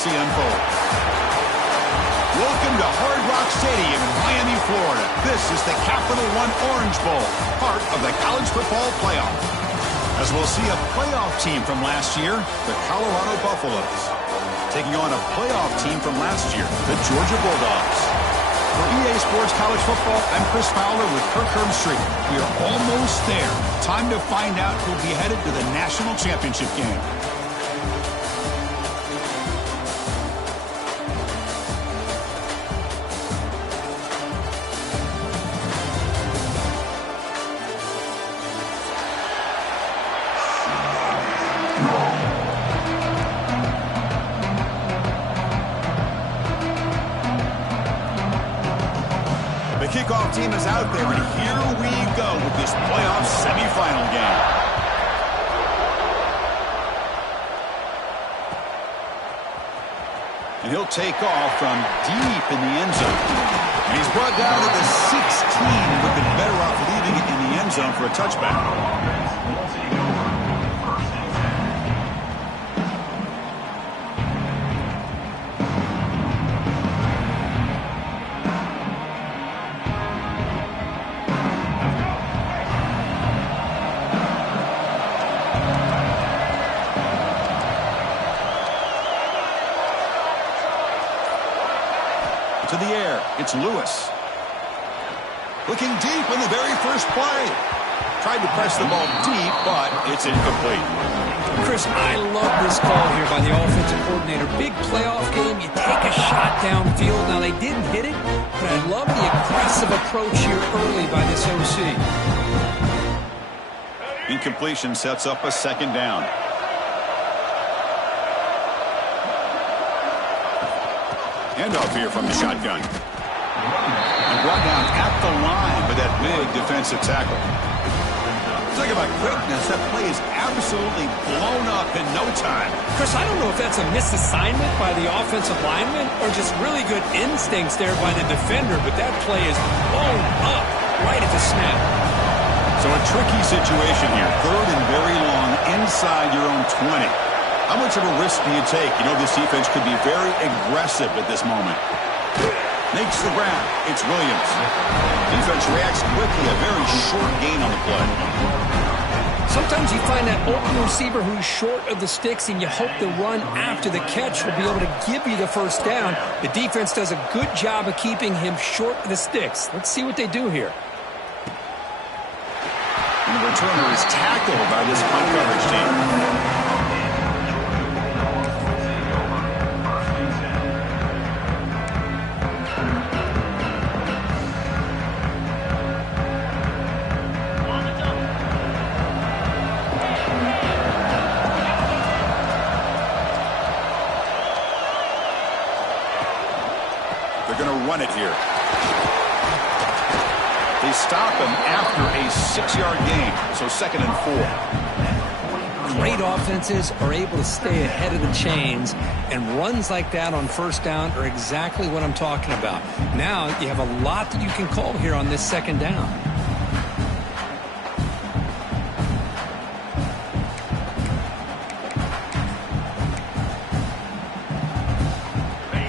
see unfold. Welcome to Hard Rock Stadium in Miami, Florida. This is the Capital One Orange Bowl, part of the college football playoff. As we'll see a playoff team from last year, the Colorado Buffaloes, taking on a playoff team from last year, the Georgia Bulldogs. For EA Sports College Football, I'm Chris Fowler with Kirk Herbstreit. We are almost there. Time to find out who'll be headed to the national championship game. Kickoff team is out there, and here we go with this playoff semifinal game. And he'll take off from deep in the end zone. And he's brought down to the 16, and would have been better off leaving it in the end zone for a touchback. To the air, it's Lewis. Looking deep in the very first play. Tried to press the ball deep, but it's incomplete. Chris, I love this call here by the offensive coordinator. Big playoff game, you take a shot downfield. Now, they didn't hit it, but I love the aggressive approach here early by this OC. Incompletion sets up a second down. Handoff here from the shotgun. And brought down at the line with that big defensive tackle. Talk about quickness. That play is absolutely blown up in no time. Chris, I don't know if that's a misassignment by the offensive lineman or just really good instincts there by the defender, but that play is blown up right at the snap. So a tricky situation here. Third and very long inside your own 20. How much of a risk do you take? You know this defense could be very aggressive at this moment. Makes the grab. It's Williams. Defense reacts quickly. A very short gain on the play. Sometimes you find that open receiver who's short of the sticks, and you hope the run after the catch will be able to give you the first down. The defense does a good job of keeping him short of the sticks. Let's see what they do here. And the returner is tackled by this punt coverage team. Run it here. They stop him after a 6-yard gain, so 2nd and 4. Great offenses are able to stay ahead of the chains, and runs like that on first down are exactly what I'm talking about. Now you have a lot that you can call here on this second down.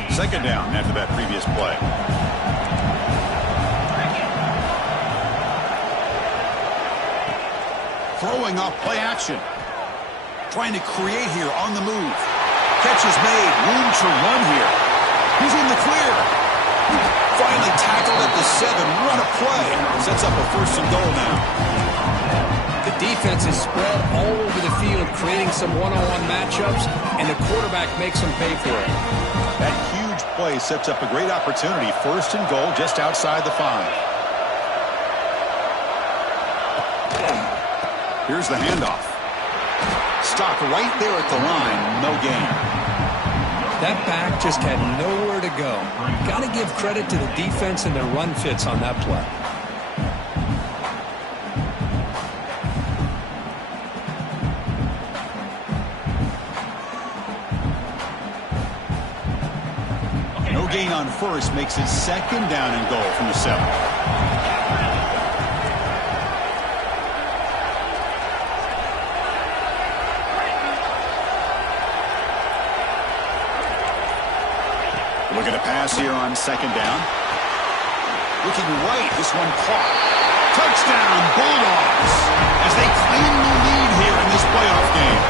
Second down after that previous play. Throwing off play action. Trying to create here on the move. Catch is made. Room to run here. He's in the clear. Finally tackled at the 7. What a play. Sets up a 1st and goal now. The defense is spread all over the field, creating some one-on-one matchups, and the quarterback makes them pay for it. That huge play sets up a great opportunity. 1st and goal just outside the 5. Here's the handoff. Stopped right there at the line. No gain. That back just had nowhere to go. Got to give credit to the defense and their run fits on that play. No gain on 1st makes it 2nd down and goal from the 7. Looking to pass here on second down. Looking right, this one caught. Touchdown, Bulldogs, as they claim the lead here in this playoff game.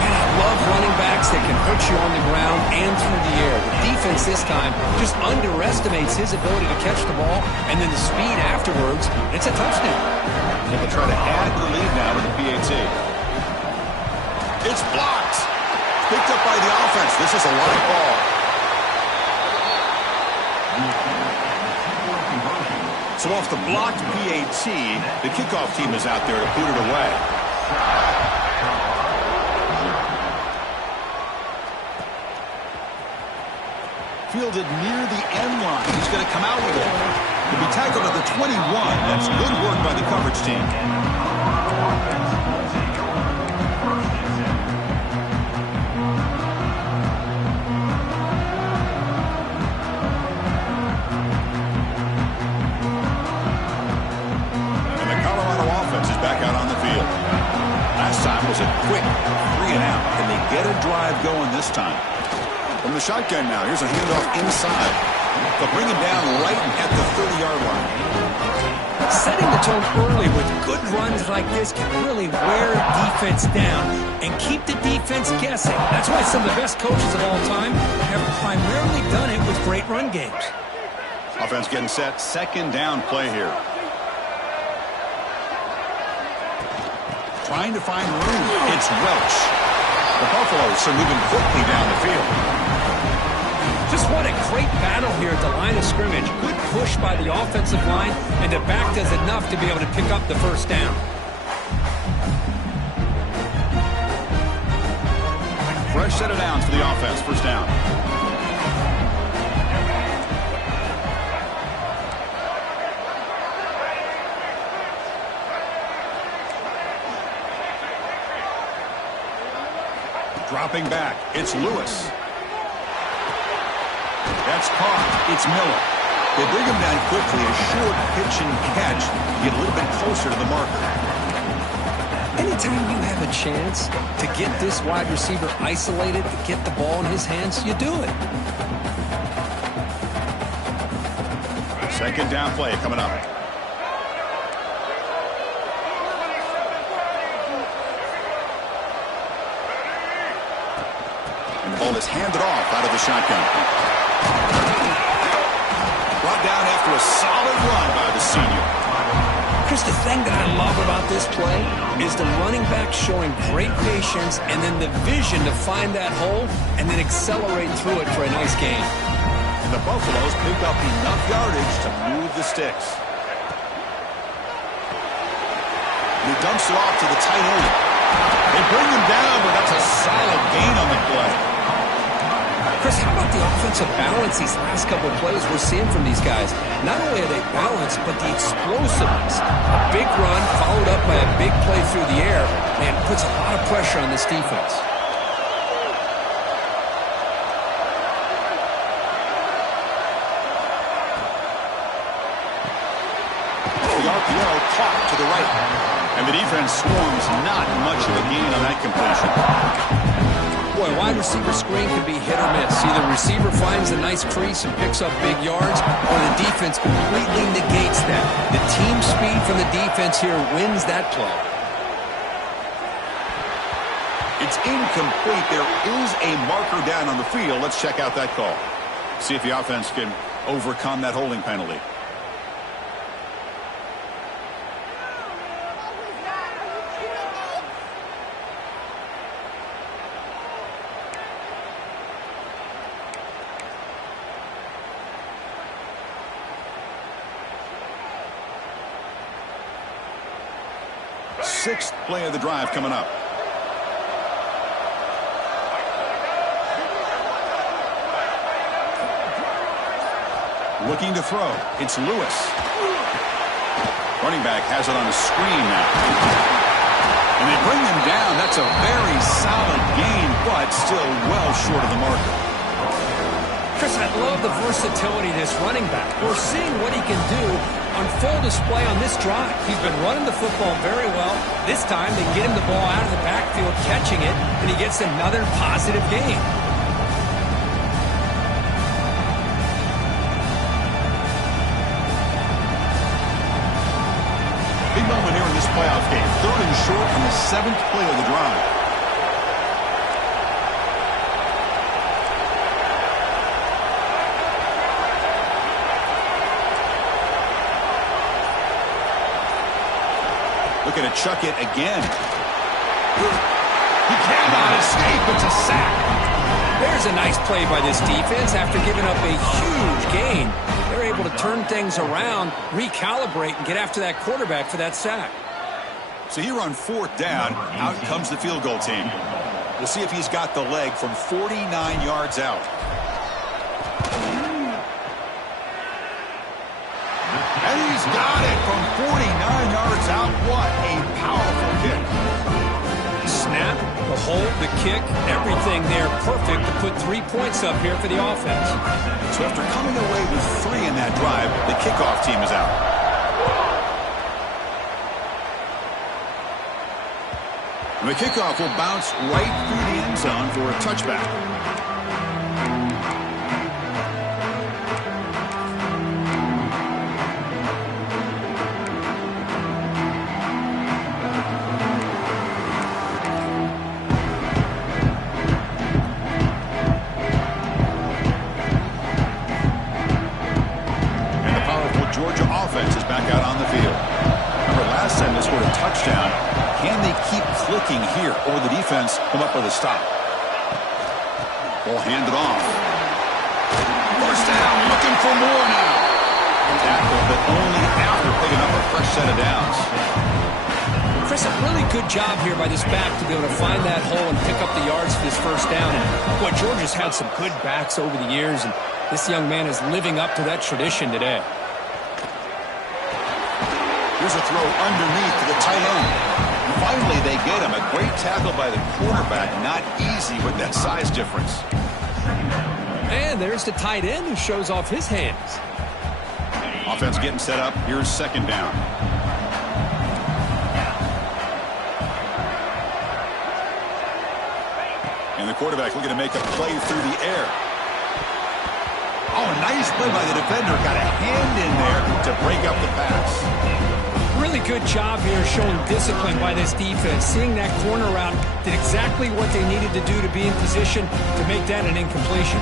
And I love running backs that can hurt you on the ground and through the air. The defense this time just underestimates his ability to catch the ball, and then the speed afterwards. It's a touchdown. They will try to add to the lead now with the PAT. It's blocked. Picked up by the offense. This is a live ball. So off the blocked PAT, the kickoff team is out there to boot it away. Fielded near the end line. He's going to come out with it. He'll be tackled at the 21. That's good work by the coverage team. Back out on the field. Last time was a quick 3-and-out, and they get a drive going this time. From the shotgun now, here's a handoff inside. They'll bring him down right at the 30-yard line. Setting the tone early with good runs like this can really wear defense down and keep the defense guessing. That's why some of the best coaches of all time have primarily done it with great run games. Offense getting set. Second down play here. Trying to find room. It's Welch. The Buffaloes are moving quickly down the field. Just what a great battle here at the line of scrimmage. Good push by the offensive line, and the back does enough to be able to pick up the first down. Fresh set of downs for the offense. First down. Dropping back, it's Lewis. That's caught. It's Miller. They bring him down quickly. A short pitch and catch to get a little bit closer to the marker. Anytime you have a chance to get this wide receiver isolated, to get the ball in his hands, you do it. Second down play coming up. Ball is handed off out of the shotgun. Brought down after a solid run by the senior. Chris, the thing that I love about this play is the running back showing great patience and then the vision to find that hole and then accelerate through it for a nice gain. And the Buffaloes pick up enough yardage to move the sticks. He dumps it off to the tight end. They bring him down, but that's a solid gain on the play. Chris, how about the offensive balance these last couple of plays we're seeing from these guys? Not only are they balanced, but the explosiveness. A big run followed up by a big play through the air, and puts a lot of pressure on this defense. The RPO caught to the right. And the defense swarms not much of a gain on that completion. Boy, wide receiver screen can be hit or miss. Either receiver finds a nice crease and picks up big yards, or the defense completely negates that. The team speed from the defense here wins that play. It's incomplete. There is a marker down on the field. Let's check out that call. See if the offense can overcome that holding penalty. Sixth play of the drive coming up. Looking to throw. It's Lewis. Running back has it on a screen now. And they bring him down. That's a very solid gain, but still well short of the marker. Chris, I love the versatility of this running back. We're seeing what he can do on full display on this drive. He's been running the football very well. This time they get him the ball out of the backfield, catching it, and he gets another positive gain. playoff game. 3rd and short on the 7th play of the drive. Looking to chuck it again. He cannot escape. It's a sack. There's a nice play by this defense. After giving up a huge gain, they're able to turn things around, recalibrate, and get after that quarterback for that sack. So here on 4th down, out comes the field goal team. We'll see if he's got the leg from 49 yards out. And he's got it from 49 yards out. What a powerful kick. Snap, the hold, the kick, everything there perfect to put 3 points up here for the offense. So after coming away with 3 in that drive, the kickoff team is out. And the kickoff will bounce right through the end zone for a touchback. Georgia offense is back out on the field. Remember, last time they scored a touchdown. Can they keep clicking here, or the defense come up with a stop? Ball handed off. 1st down, looking for more now. Tackle, but only after picking up a fresh set of downs. Chris, a really good job here by this back to be able to find that hole and pick up the yards for this 1st down. And boy, Georgia's had some good backs over the years, and this young man is living up to that tradition today. Here's a throw underneath to the tight end. And finally, they get him. A great tackle by the quarterback. Not easy with that size difference. And there's the tight end who shows off his hands. Offense getting set up. Here's 2nd down. And the quarterback looking to make a play through the air. Oh, nice play by the defender. Got a hand in there to break up the pass. Really good job here showing discipline by this defense. Seeing that corner route, did exactly what they needed to do to be in position to make that an incompletion.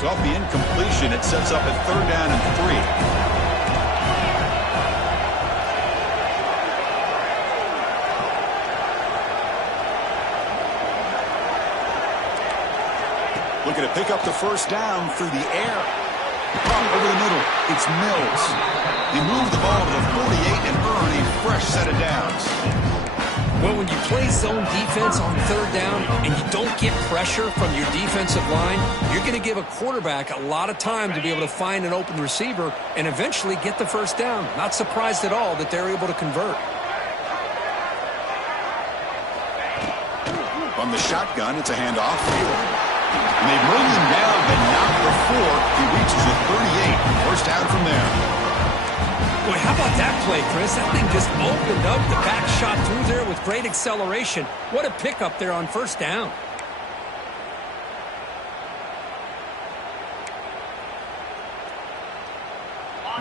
So off the incompletion, it sets up a 3rd down and 3. Looking to pick up the 1st down through the air. Over the middle, it's Mills. He moved the ball to the 48 and earned a fresh set of downs. Well, when you play zone defense on 3rd down and you don't get pressure from your defensive line, you're going to give a quarterback a lot of time to be able to find an open receiver and eventually get the 1st down. Not surprised at all that they're able to convert. From the shotgun, it's a handoff. And they bring him down, but not before he reaches the 38. 1st down from there. Boy, how about that play, Chris? That thing just opened up. The back shot through there with great acceleration. What a pickup there on 1st down.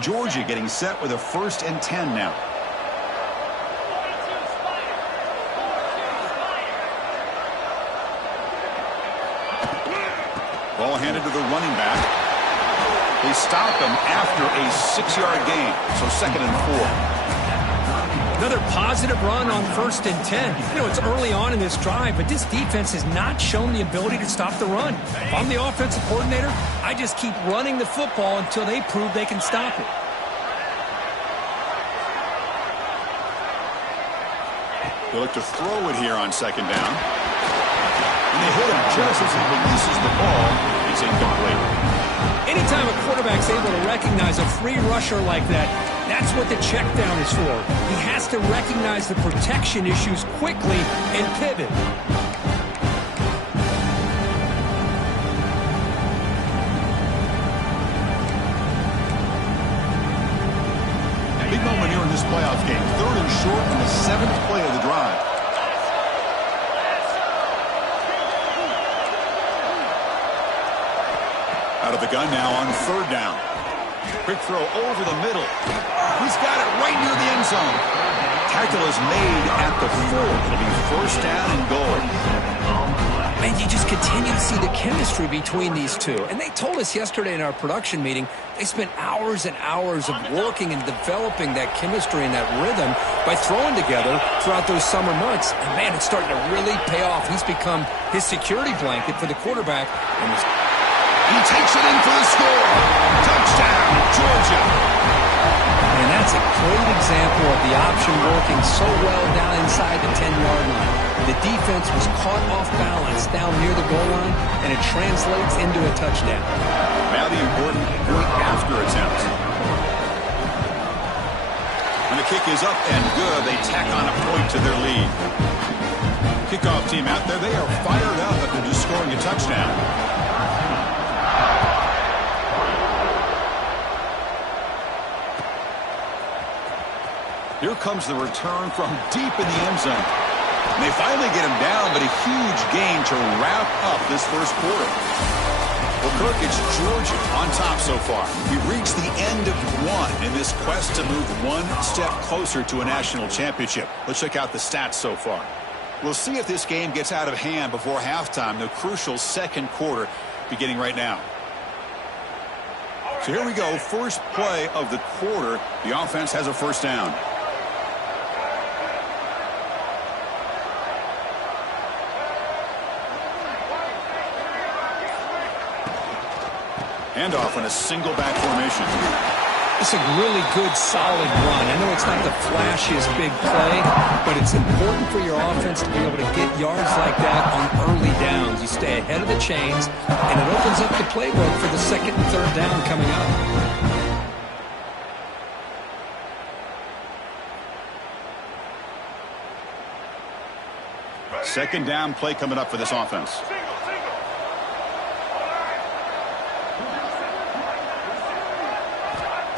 Georgia getting set with a 1st and 10 now. Ball handed to the running back. They stop him after a 6-yard gain, so 2nd and 4. Another positive run on 1st and 10. You know, it's early on in this drive, but this defense has not shown the ability to stop the run. If I'm the offensive coordinator, I just keep running the football until they prove they can stop it. They look to throw it here on 2nd down. And they hit him just as he releases the ball. It's incomplete. Anytime a quarterback's able to recognize a free rusher like that, that's what the check down is for. He has to recognize the protection issues quickly and pivot. Big moment here in this playoff game. 3rd and short on the 7th play of the drive. Out of the gun now on 3rd down. Quick throw over the middle. He's got it right near the end zone. Tackle is made at the 4. It'll be first down and goal. Man, you just continue to see the chemistry between these two. And they told us yesterday in our production meeting, they spent hours and hours of working and developing that chemistry and that rhythm by throwing together throughout those summer months. And, man, it's starting to really pay off. He's become his security blanket for the quarterback. And he takes it in for the score. Touchdown, Georgia. And that's a great example of the option working so well down inside the 10-yard line. The defense was caught off balance down near the goal line, and it translates into a touchdown. Now the important point after attempt. When the kick is up and good, they tack on a point to their lead. Kickoff team out there, they are fired up after just scoring a touchdown. Here comes the return from deep in the end zone. And they finally get him down, but a huge gain to wrap up this first quarter. Well, Kirk, it's Georgia on top so far. We've reached the end of one in this quest to move one step closer to a national championship. Let's check out the stats so far. We'll see if this game gets out of hand before halftime, the crucial second quarter beginning right now. So here we go, first play of the quarter. The offense has a first down. Handoff in a single back formation. It's a really good, solid run. I know it's not the flashiest big play, but it's important for your offense to be able to get yards like that on early downs. You stay ahead of the chains, and it opens up the playbook for the second and third down coming up. Second down play coming up for this offense.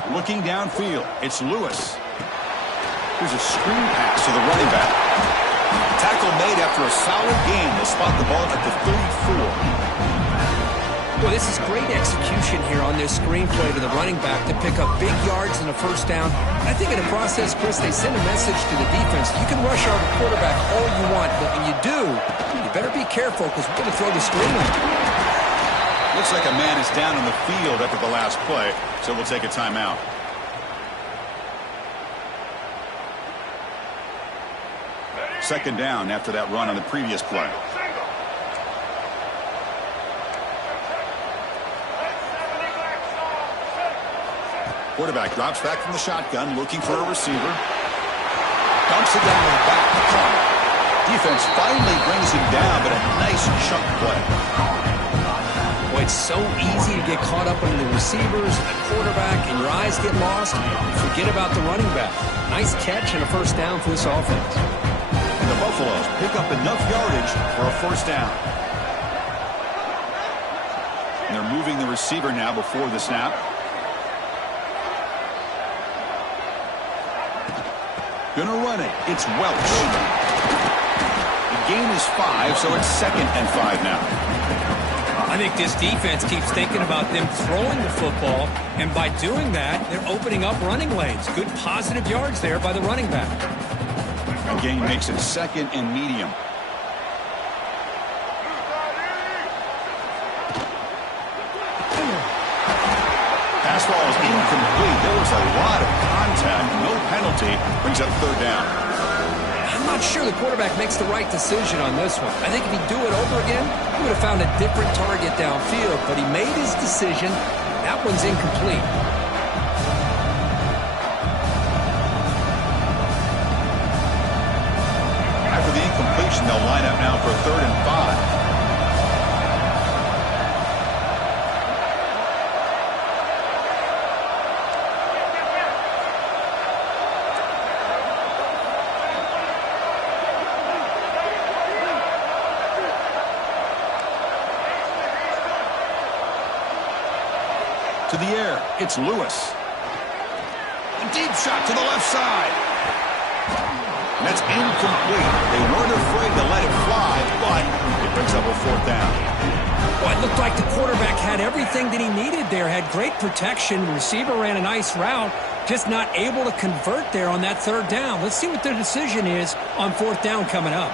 Looking downfield, it's Lewis. Here's a screen pass to the running back. Tackle made after a solid gain. They'll spot the ball at the 34. Well, this is great execution here on this screen play to the running back to pick up big yards and a first down. I think in the process, Chris, they send a message to the defense. You can rush our quarterback all you want, but when you do, you better be careful because we're going to throw the screen on you. Looks like a man is down on the field after the last play, so we'll take a timeout. Second down after that run on the previous play. Quarterback drops back from the shotgun, looking for a receiver. Dumps it down the back. Defense finally brings him down, but a nice chunk play. Boy, it's so easy to get caught up on the receivers and the quarterback, and your eyes get lost. Forget about the running back. Nice catch and a first down for this offense. And the Buffaloes pick up enough yardage for a first down. And they're moving the receiver now before the snap. Gonna run it. It's Welch. The gain is 5, so it's 2nd and 5 now. I think this defense keeps thinking about them throwing the football, and by doing that, they're opening up running lanes. Good positive yards there by the running back. The gain makes it 2nd and medium. Pass ball is incomplete. There was a lot of contact. No penalty. Brings up 3rd down. I'm not sure the quarterback makes the right decision on this one. I think if he'd do it over again, he would have found a different target downfield, but he made his decision. That one's incomplete. After the incompletion, they'll line up now for 3rd and 5. To the air, it's Lewis. A deep shot to the left side. And that's incomplete. They weren't afraid to let it fly, but it brings up a 4th down. Well, it looked like the quarterback had everything that he needed there, had great protection. The receiver ran a nice route, just not able to convert there on that third down. Let's see what their decision is on fourth down coming up.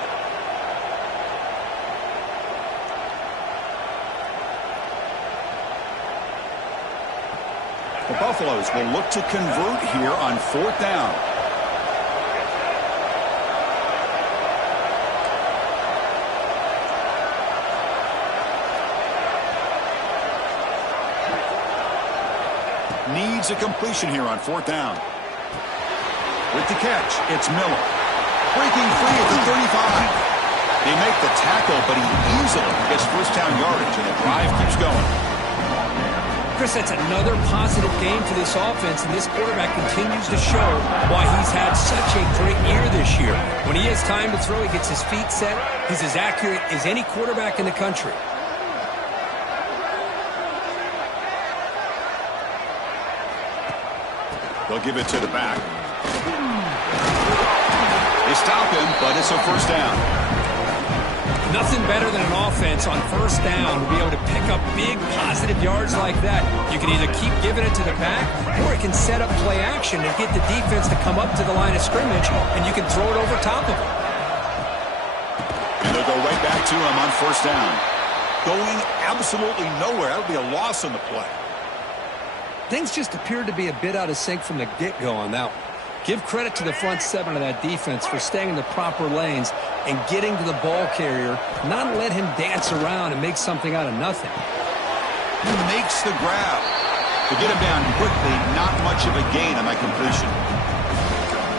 The Buffaloes will look to convert here on fourth down. Needs a completion here on fourth down. With the catch, it's Miller. Breaking free at the 35. They make the tackle, but he easily gets first down yardage, and the drive keeps going. Chris, that's another positive game for this offense, and this quarterback continues to show why he's had such a great year this year. When he has time to throw, he gets his feet set. He's as accurate as any quarterback in the country. They'll give it to the back. They stop him, but it's a first down. Nothing better than an offense on first down to be able to pick up big positive yards like that. You can either keep giving it to the back, or it can set up play action and get the defense to come up to the line of scrimmage, and you can throw it over top of them. And they'll go right back to him on first down. Going absolutely nowhere. That'll be a loss on the play. Things just appeared to be a bit out of sync from the get-go on that one. Give credit to the front seven of that defense for staying in the proper lanes and getting to the ball carrier, not let him dance around and make something out of nothing. He makes the grab. To get him down quickly, not much of a gain on that completion.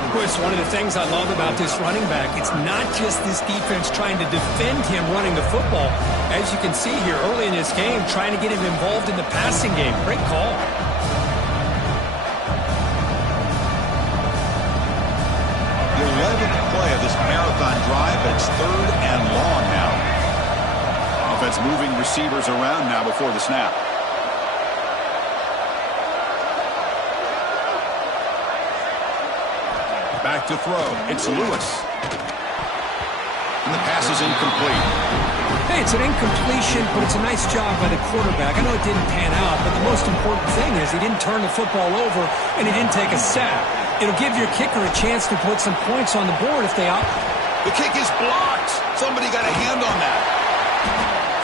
Of course, one of the things I love about this running back, it's not just this defense trying to defend him running the football. As you can see here early in this game, trying to get him involved in the passing game. Great call. The 11th play of this marathon drive, but it's third and long now. Offense moving receivers around now before the snap. Back to throw. It's Lewis. And the pass is incomplete. Hey, it's an incompletion, but it's a nice job by the quarterback. I know it didn't pan out, but the most important thing is he didn't turn the football over and he didn't take a sack. It'll give your kicker a chance to put some points on the board if they opt. The kick is blocked. Somebody got a hand on that.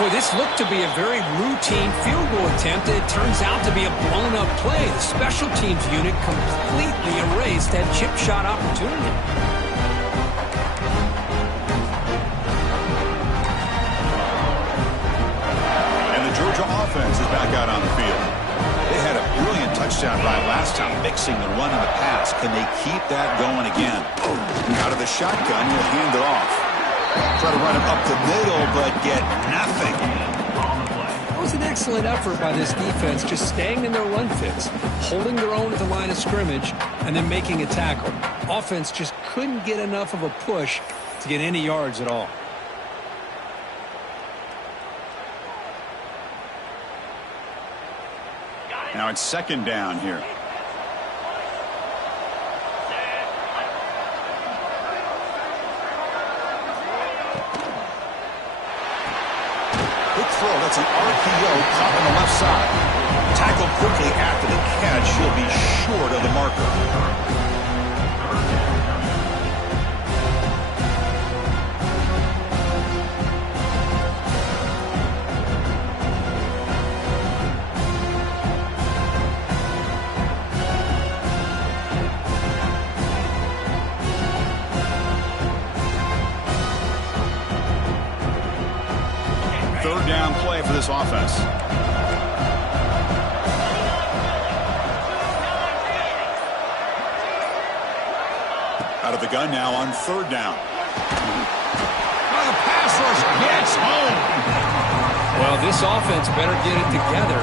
Boy, this looked to be a very routine field goal attempt. It turns out to be a blown-up play. The special teams unit completely erased that chip shot opportunity. And the Georgia offense is back out on the field. They had a brilliant touchdown drive last time, mixing the run and the pass. Can they keep that going again? Out of the shotgun, he'll hand it off. Try to run it up the middle, but get nothing. That was an excellent effort by this defense, just staying in their run fits, holding their own at the line of scrimmage, and then making a tackle. Offense just couldn't get enough of a push to get any yards at all. Now it's second down here. Good throw. That's an RPO caught on the left side. Tackled quickly after the catch. He'll be short of the marker. Third down play for this offense. Out of the gun now on third down. The pass rush gets home. Well, this offense better get it together.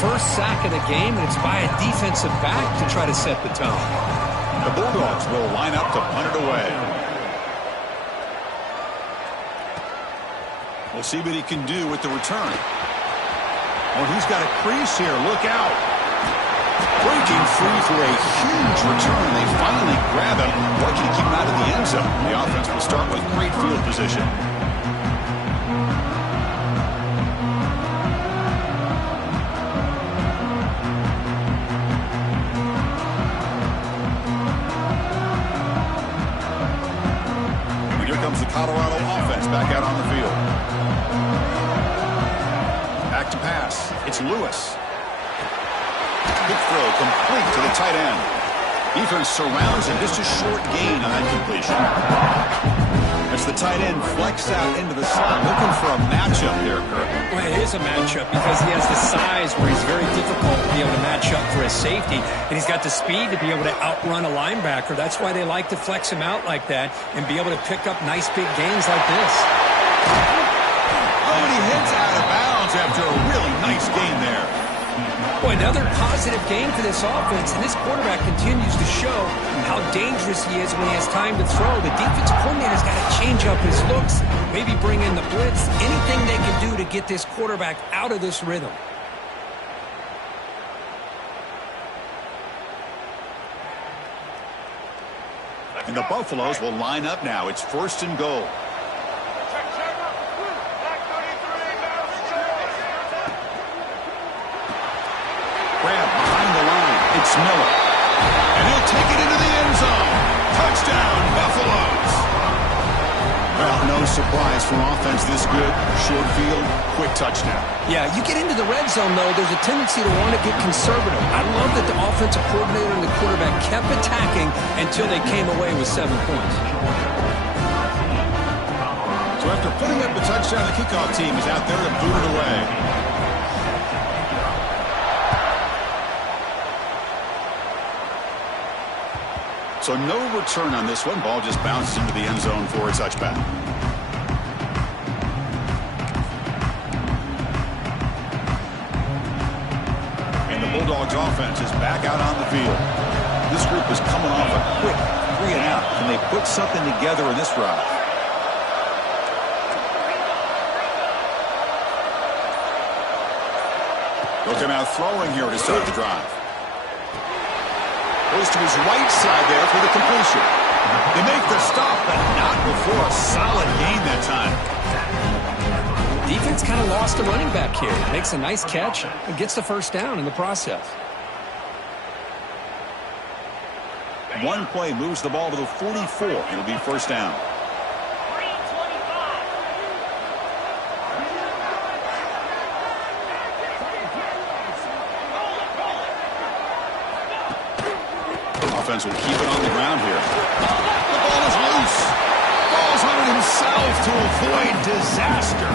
First sack of the game, and it's by a defensive back to try to set the tone. The Bulldogs will line up to punt it away. We'll see what he can do with the return. Oh, he's got a crease here. Look out. Breaking free for a huge return. They finally grab him. Lucky to keep him out of the end zone. The offense will start with great field position. comes the Colorado offense back out on the field. Back to pass. It's Lewis. Quick throw complete to the tight end. Defense surrounds him. Just a short gain on that completion. As the tight end flexed out into the slot, looking for a matchup there, Kirk. Well, it is a matchup because he has the size where he's very difficult to be able to match up for his safety, and he's got the speed to be able to outrun a linebacker. That's why they like to flex him out like that and be able to pick up nice big gains like this. Oh, and he hits out of bounds after a really nice gain there. Boy, another positive game for this offense, and this quarterback continues to show how dangerous he is when he has time to throw. The defensive coordinator's got to change up his looks, maybe bring in the blitz, anything they can do to get this quarterback out of this rhythm. And the Buffaloes will line up now. It's 1st and goal. Grab behind the line. It's Miller. And he'll take it into the end zone. Touchdown, Buffaloes. Well, no surprise from offense this good. Short field, quick touchdown. Yeah, you get into the red zone, though, there's a tendency to want to get conservative. I love that the offensive coordinator and the quarterback kept attacking until they came away with 7 points. So after putting up the touchdown, the kickoff team is out there to boot it away. So no return on this one. Ball just bounces into the end zone for a touchback. And the Bulldogs offense is back out on the field. This group is coming off a quick 3 and out. Can they put something together in this drive? Looking out throwing here to start the drive. Goes to his right side there for the completion. They make the stop, but not before a solid gain that time. Defense kind of lost a running back here. Makes a nice catch and gets the first down in the process. One play moves the ball to the 44. It'll be first down. Offense will keep it on the ground here. The ball is loose. Falls on it himself to avoid disaster.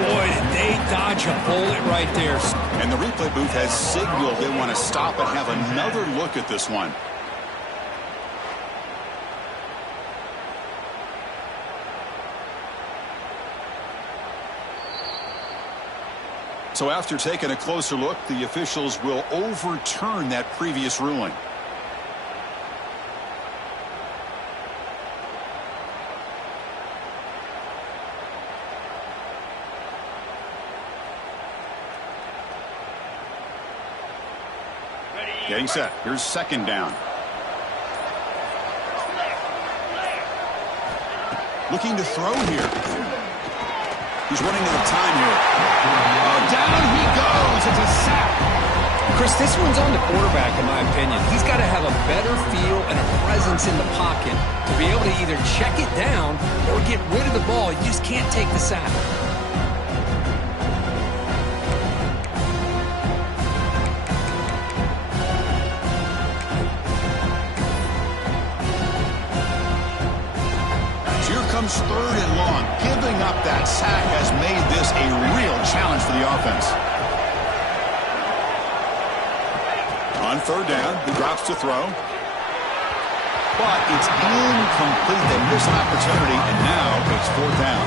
Boy, did they dodge a bullet right there. And the replay booth has signaled they want to stop and have another look at this one. So after taking a closer look, the officials will overturn that previous ruling. Getting set. Here's second down. Looking to throw here. He's running out of time here. Oh, down he goes. It's a sack. Chris, this one's on the quarterback, in my opinion. He's got to have a better feel and a presence in the pocket to be able to either check it down or get rid of the ball. You just can't take the sack. Comes third and long. Giving up that sack has made this a real challenge for the offense. On third down, he drops to throw. But it's incomplete. They miss an opportunity, and now it's fourth down.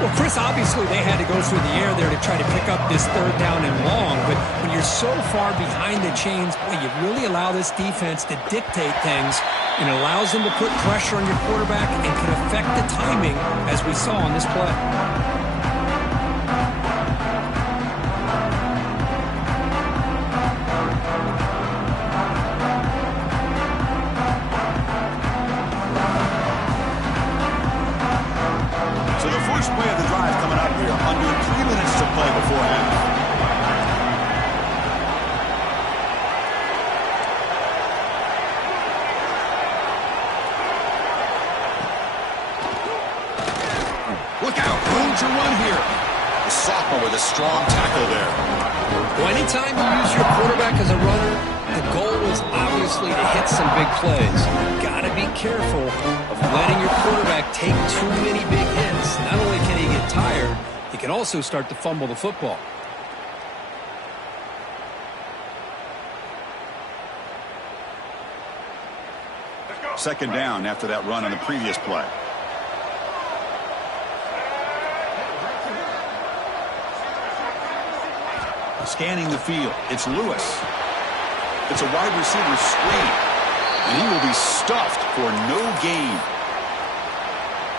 Well, Chris, obviously they had to go through the air there to try to pick up this third down and long, but when you're so far behind the chains, boy, you really allow this defense to dictate things, and it allows them to put pressure on your quarterback and can affect the timing, as we saw on this play. So the first play of the drive coming up here, under 3 minutes to play before half. Look out, room to run here. The sophomore with a strong tackle there. Well, anytime you use your quarterback as a runner, the goal is obviously to hit some big plays. Got to be careful of letting your quarterback take too many big hits. Not only can he get tired, he can also start to fumble the football. Second down after that run on the previous play. Scanning the field, it's Lewis. It's a wide receiver screen, and he will be stuffed for no gain.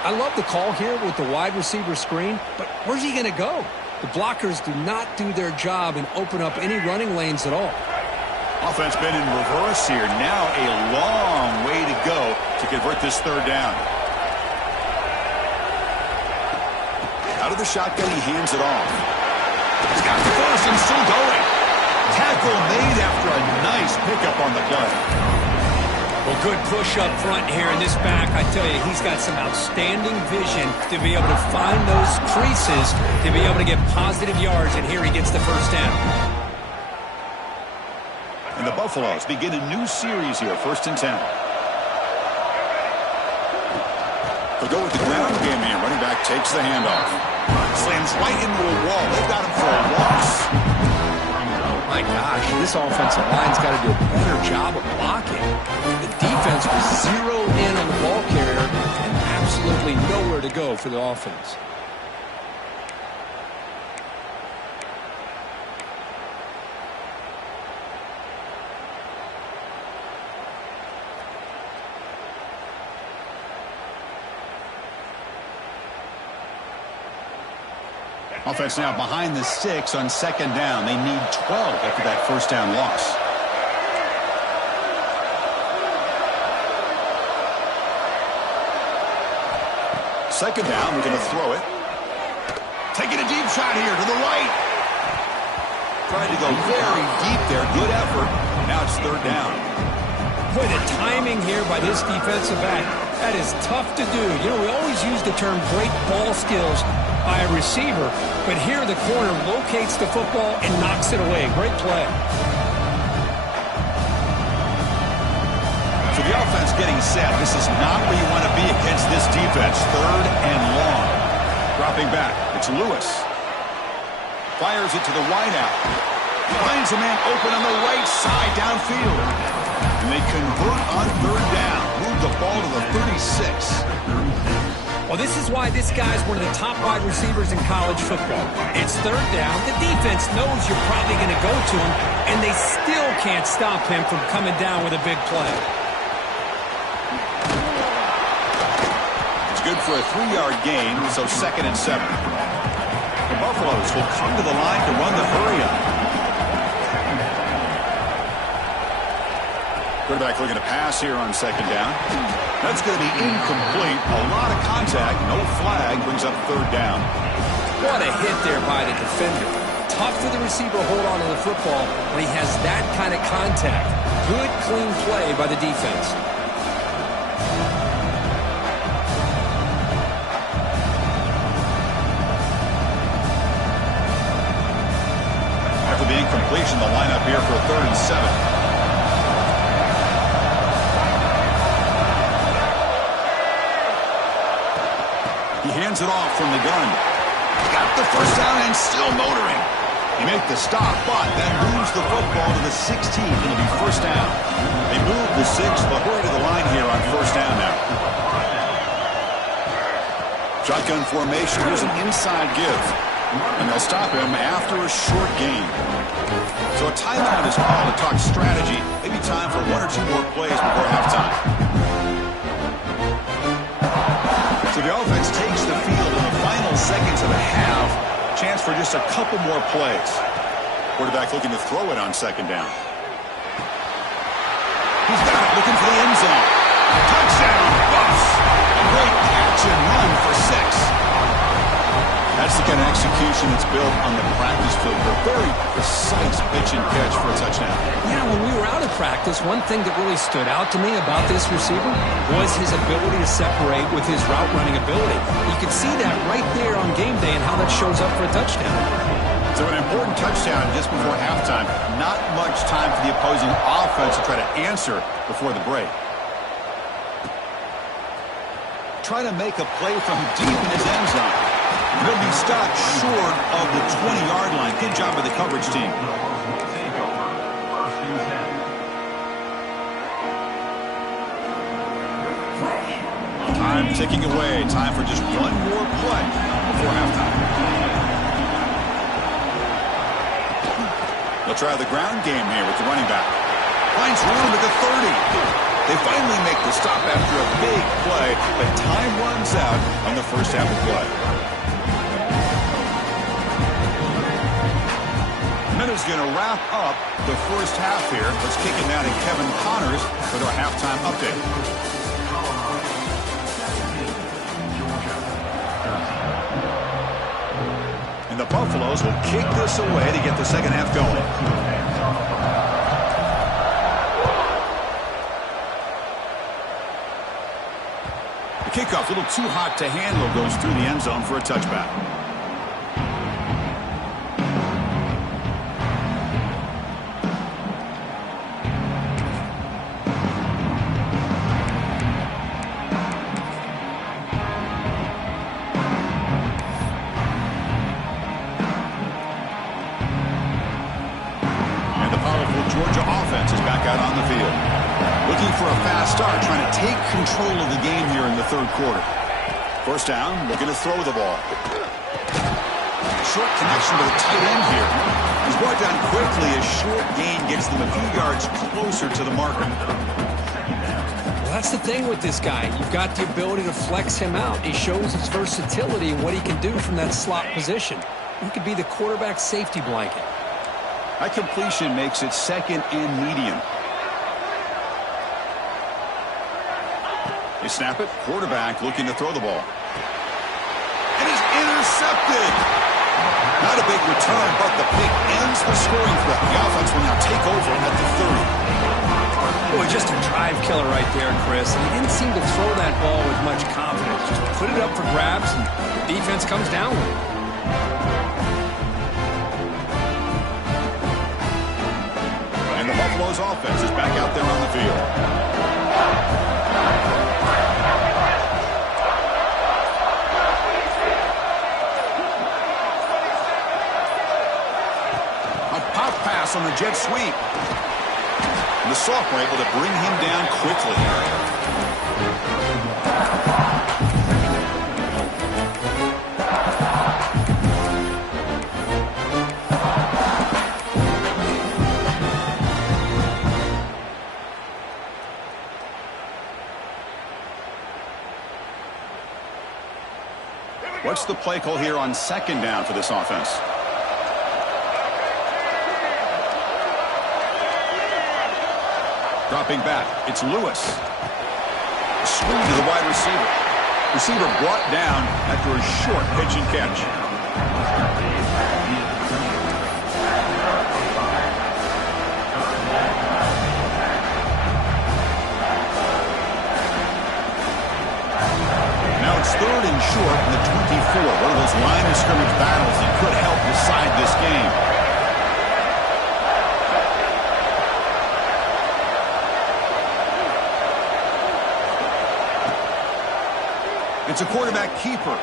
I love the call here with the wide receiver screen, but where's he going to go? The blockers do not do their job and open up any running lanes at all. Offense been in reverse here. Now a long way to go to convert this third down. Out of the shotgun, he hands it off. He's got the cross and still going. Tackle made after a nice pickup on the play. Well, good push up front here in this back. I tell you, he's got some outstanding vision to be able to find those creases, to be able to get positive yards, and here he gets the first down. And the Buffaloes begin a new series here, 1st and 10. They'll go with the ground game here. Running back takes the handoff. Slams right into a wall. They've got him for a loss. My gosh, this offensive line's got to do a better job of blocking. The defense was zeroed in on the ball carrier and absolutely nowhere to go for the offense. Offense now behind the 6 on 2nd down. They need 12 after that first down loss. Second down, we're going to throw it. Taking a deep shot here to the right. Trying to go very deep there. Good effort. Now it's 3rd down. Boy, the timing here by this defensive back, that is tough to do. You know, we always use the term great ball skills by a receiver, but here the corner locates the football and knocks it away. Great play. So the offense getting set. This is not where you want to be against this defense. 3rd and long. Dropping back. It's Lewis. Fires it to the wideout. Finds a man open on the right side downfield. And they convert on 3rd down. Move the ball to the 36. Well, this is why this guy's one of the top wide receivers in college football. It's 3rd down. The defense knows you're probably going to go to him, and they still can't stop him from coming down with a big play. It's good for a 3-yard gain, so 2nd and 7. The Buffaloes will come to the line to run the hurry-up. Quarterback looking to pass here on 2nd down. That's going to be incomplete. A lot of contact. No flag. Brings up 3rd down. What a hit there by the defender. Tough for the receiver to hold on to the football when he has that kind of contact. Good, clean play by the defense. After the incompletion, the lineup here for 3rd and 7. He hands it off from the gun. Got the first down and still motoring. He made the stop, but then moves the football to the 16. It'll be 1st down. They move the 6, but hurry to the line here on 1st down now. Shotgun formation. Here's an inside give. And they'll stop him after a short gain. So a timeout is called to talk strategy. Maybe time for 1 or 2 more plays before halftime. So the offense takes the field in the final seconds of the half. Chance for just a couple more plays. Quarterback looking to throw it on 2nd down. He's got it, looking for the end zone. Touchdown, Buffs. A great catch and run for 6. That's the Look at an execution that's built on the practice field. A very precise pitch and catch for a touchdown. Yeah, when we were out of practice, one thing that really stood out to me about this receiver was his ability to separate with his route running ability. You could see that right there on game day and how that shows up for a touchdown. So an important touchdown just before halftime. Not much time for the opposing offense to try to answer before the break. Trying to make a play from deep in his end zone. He'll be stopped short of the 20-yard line. Good job by the coverage team. Time ticking away. Time for just one more play before halftime. They'll try the ground game here with the running back. Finds room at the 30. They finally make the stop after a big play, but time runs out on the first half of play. And that is going to wrap up the first half here. Let's kick it now to Kevin Connors with our halftime update. And the Buffaloes will kick this away to get the second half going. Kickoff, a little too hot to handle, goes through the end zone for a touchback. And the powerful Georgia offense is back out on the field. Looking for a fast start, trying to take control of the game here in the third quarter. First down, looking to throw the ball. Short connection to the tight end here. He's brought down quickly. A short gain gets them a few yards closer to the marker. Well, that's the thing with this guy. You've got the ability to flex him out. He shows his versatility and what he can do from that slot position. He could be the quarterback safety blanket. That completion makes it second and medium. They snap it. Quarterback looking to throw the ball. And he's intercepted. Not a big return, but the pick ends the scoring threat. The offense will now take over at the 30. Boy, just a drive killer right there, Chris. He didn't seem to throw that ball with much confidence. Just put it up for grabs, and the defense comes down with it. And the Buffaloes offense is back out there on the field. On the jet sweep. And the sophomore able to bring him down quickly. What's the play call here on second down for this offense? Dropping back, it's Lewis. Swing to the wide receiver. Receiver brought down after a short pitch and catch. Now it's third and short in the 24. One of those line of scrimmage battles that could help decide this game. It's a quarterback keeper.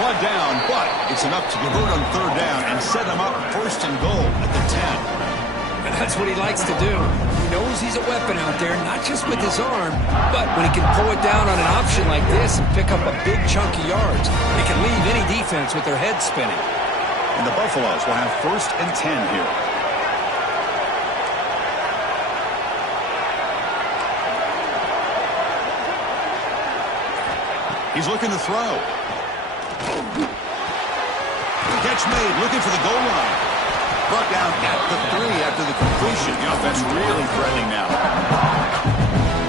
Brought down, but it's enough to convert on third down and set him up first and goal at the 10. And that's what he likes to do. He knows he's a weapon out there, not just with his arm, but when he can pull it down on an option like this and pick up a big chunk of yards, it can leave any defense with their head spinning. And the Buffaloes will have first and 10 here. He's looking to throw. Catch made, looking for the goal line. Brought down at the 3 after the completion. The offense really threatening now.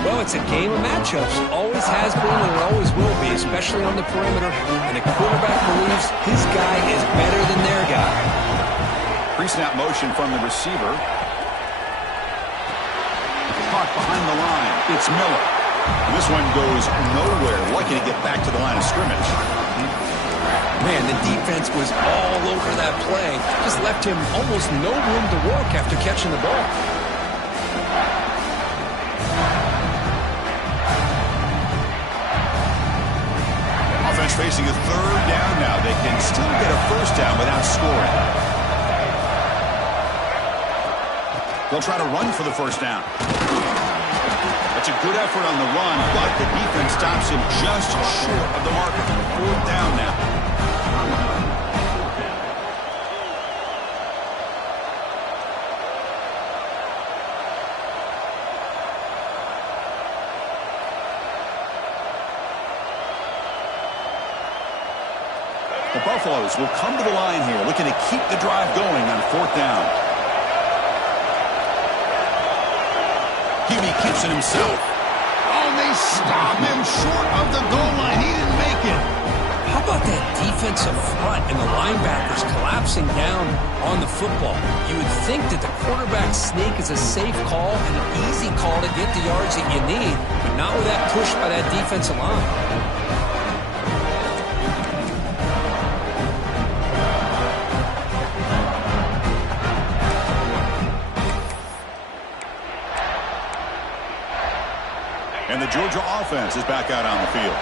Well, it's a game of matchups. Always has been and it always will be, especially on the perimeter. And the quarterback believes his guy is better than their guy. Pre-snap motion from the receiver. Caught behind the line. It's Miller. And this one goes nowhere. Lucky to get back to the line of scrimmage. Man, the defense was all over that play. Just left him almost no room to work after catching the ball. Offense facing a third down now. They can still get a first down without scoring. They'll try to run for the first down. That's a good effort on the run, but the defense stops him just short of the marker. Fourth down now. The Buffaloes will come to the line here, looking to keep the drive going on fourth down. Hubie keeps it himself. Oh, they stop him short of the goal line. He didn't make it. How about that defensive front and the linebackers collapsing down on the football? You would think that the quarterback sneak is a safe call and an easy call to get the yards that you need, but not with that push by that defensive line. And the Georgia offense is back out on the field.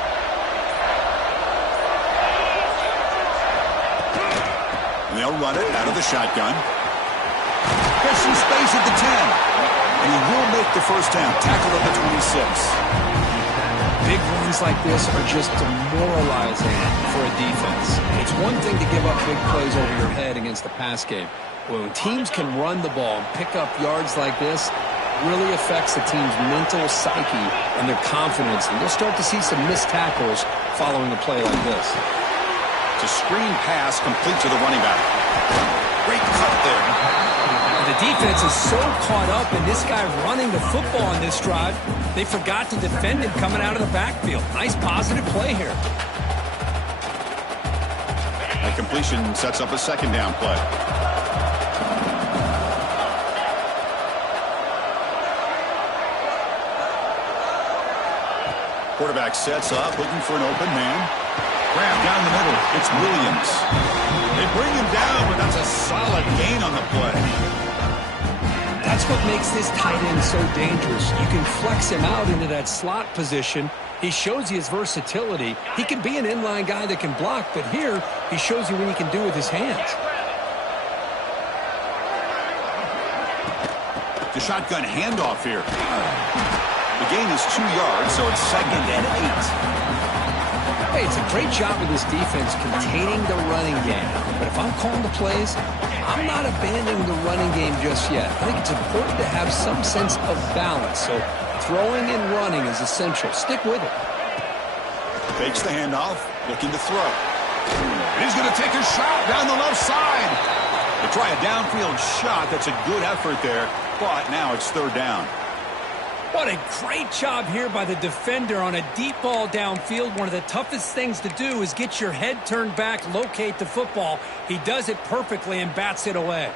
And they'll run it out of the shotgun. There's some space at the 10. And he will make the first down. Tackled at the 26. Big runs like this are just demoralizing for a defense. It's one thing to give up big plays over your head against the pass game. When teams can run the ball and pick up yards like this, really affects the team's mental psyche and their confidence. And you'll start to see some missed tackles following a play like this. It's a screen pass complete to the running back. Great cut there. The defense is so caught up in this guy running the football on this drive, they forgot to defend him coming out of the backfield. Nice positive play here. That completion sets up a second down play. Quarterback sets up, looking for an open man. Grab down the middle. It's Williams. They bring him down, but that's a solid gain on the play. That's what makes this tight end so dangerous. You can flex him out into that slot position. He shows you his versatility. He can be an inline guy that can block, but here he shows you what he can do with his hands. The shotgun handoff here. The gain is 2 yards, so it's 2nd and 8. Hey, it's a great job with this defense containing the running game. But if I'm calling the plays, I'm not abandoning the running game just yet. I think it's important to have some sense of balance. So throwing and running is essential. Stick with it. Fakes the handoff, looking to throw. And he's going to take a shot down the left side. They try a downfield shot. That's a good effort there, but now it's 3rd down. What a great job here by the defender on a deep ball downfield. One of the toughest things to do is get your head turned back, locate the football. He does it perfectly and bats it away.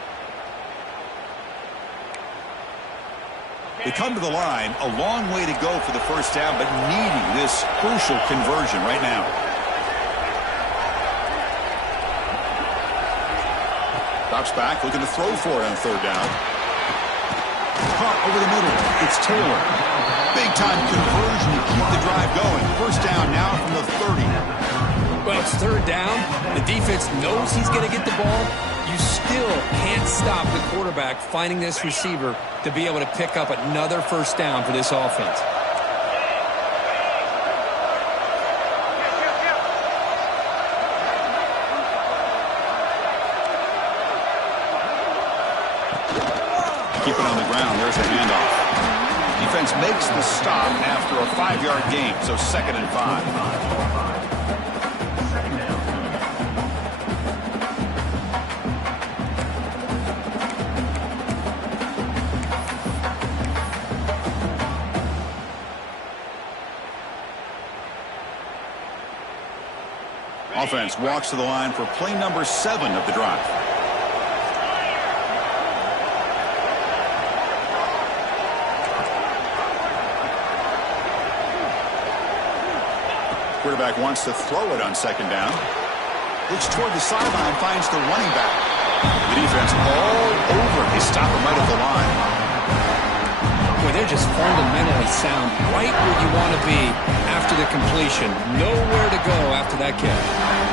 They come to the line, a long way to go for the first down, but needing this crucial conversion right now. Drops back, looking to throw for it on 3rd down. Caught over the middle. It's Taylor. Big-time conversion to keep the drive going. First down now from the 30. Well, it's 3rd down. The defense knows he's going to get the ball. You still can't stop the quarterback finding this receiver to be able to pick up another first down for this offense. Keep it on the ground. There's the handoff. Defense makes the stop after a 5-yard gain, so 2nd and 5. Offense walks to the line for play number 7 of the drive. Quarterback wants to throw it on second down. Looks toward the sideline, finds the running back. The defense all over. They stop him right at the line. Boy, they're just fundamentally sound, right where you want to be after the completion. Nowhere to go after that catch.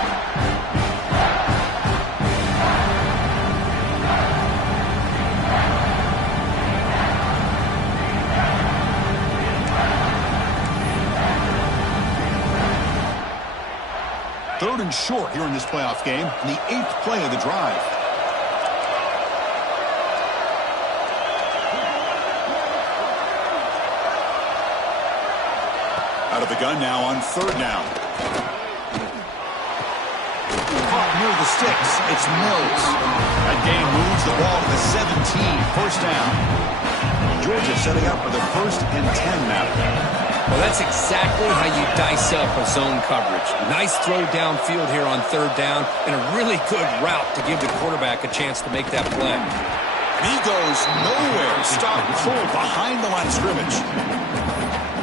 Third and short here in this playoff game, the 8th play of the drive. Out of the gun now on third down. Caught near the sticks. It's Mills. That gain moves the ball to the 17. First down. Georgia setting up for the 1st and 10 now. Well, that's exactly how you dice up a zone coverage. Nice throw downfield here on third down, and a really good route to give the quarterback a chance to make that play. And he goes nowhere. Stop pulled behind the line of scrimmage.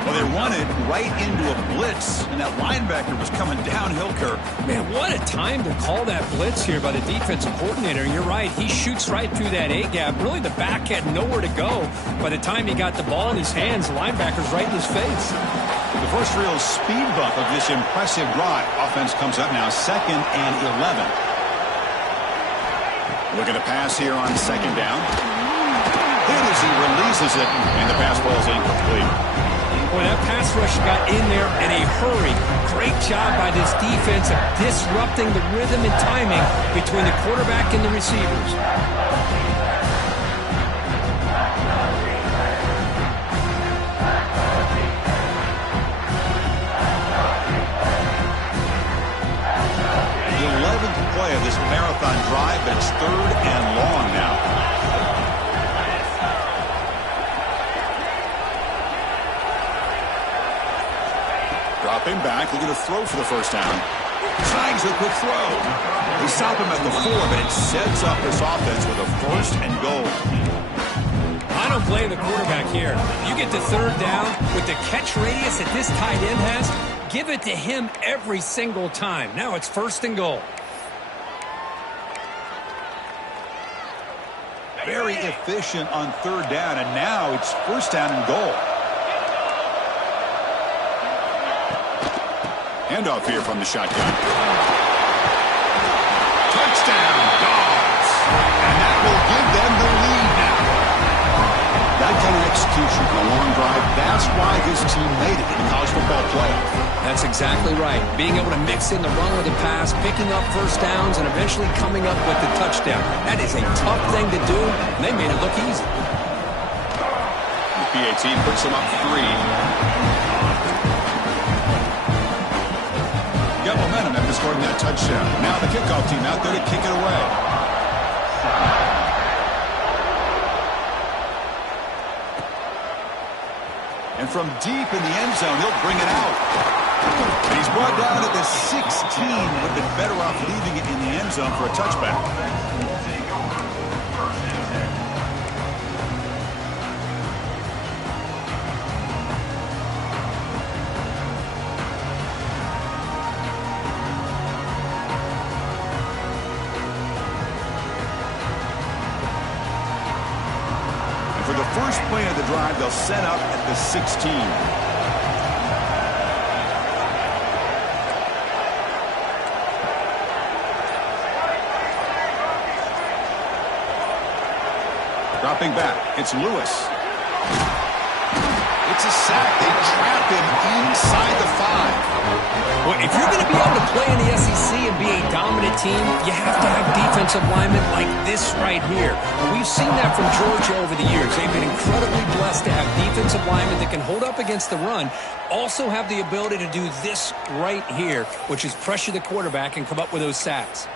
Well, they run it right into a blitz, and that linebacker was coming downhill, Kirk. Man, what a time to call that blitz here by the defensive coordinator. And you're right, he shoots right through that A-gap. Really, the back had nowhere to go. By the time he got the ball in his hands, the linebacker's right in his face. The first real speed bump of this impressive drive. Offense comes up now, 2nd and 11. Looking to pass here on second down. Hit as he releases it, and the pass ball is incomplete. Boy, that pass rush got in there in a hurry. Great job by this defense of disrupting the rhythm and timing between the quarterback and the receivers. The 11th play of this marathon drive, but it's 3rd and long now. Dropping back, looking to throw for the first down. Tries a quick throw. They stop him at the 4, but it sets up this offense with a 1st and goal. I don't blame the quarterback here. You get to third down with the catch radius that this tight end has, give it to him every single time. Now it's 1st and goal. Very efficient on third down, and now it's 1st down and goal. Handoff here from the shotgun. Touchdown, Dogs. And that will give them the lead now. That kind of execution on a long drive, that's why this team made it in the college football playoff. That's exactly right. Being able to mix in the run with the pass, picking up first downs, and eventually coming up with the touchdown. That is a tough thing to do, and they made it look easy. The PAT puts them up 3. Got momentum after scoring that touchdown. Now the kickoff team out there to kick it away. And from deep in the end zone, he'll bring it out. And he's brought down to the 16. Would have been better off leaving it in the end zone for a touchback. For the first play of the drive, they'll set up at the 16. Dropping back, it's Lewis. It's a sack. They trap him inside the 5. Well, if you're going to be able to play in the SEC and be a dominant team, you have to have defensive linemen like this right here. And we've seen that from Georgia over the years. They've been incredibly blessed to have defensive linemen that can hold up against the run, also have the ability to do this right here, which is pressure the quarterback and come up with those sacks.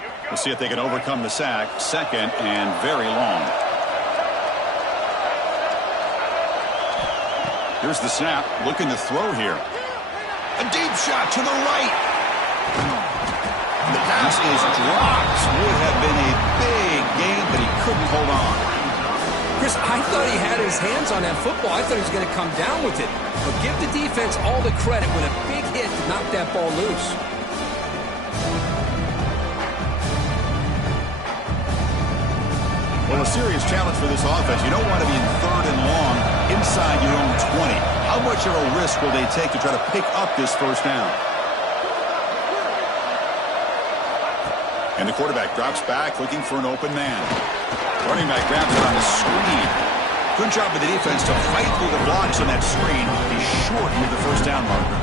Here we go. We'll see if they can overcome the sack. Second and very long. Here's the snap. Looking to throw here. A deep shot to the right. The pass is dropped. Would have been a big gain, but he couldn't hold on. Chris, I thought he had his hands on that football. I thought he was going to come down with it. But give the defense all the credit with a big hit to knock that ball loose. Well, a serious challenge for this offense. You don't want to be in third and long inside your own 20. How much of a risk will they take to try to pick up this first down? And the quarterback drops back looking for an open man. Running back grabs it on the screen. Good job of the defense to fight through the blocks on that screen. He's short with the first down marker.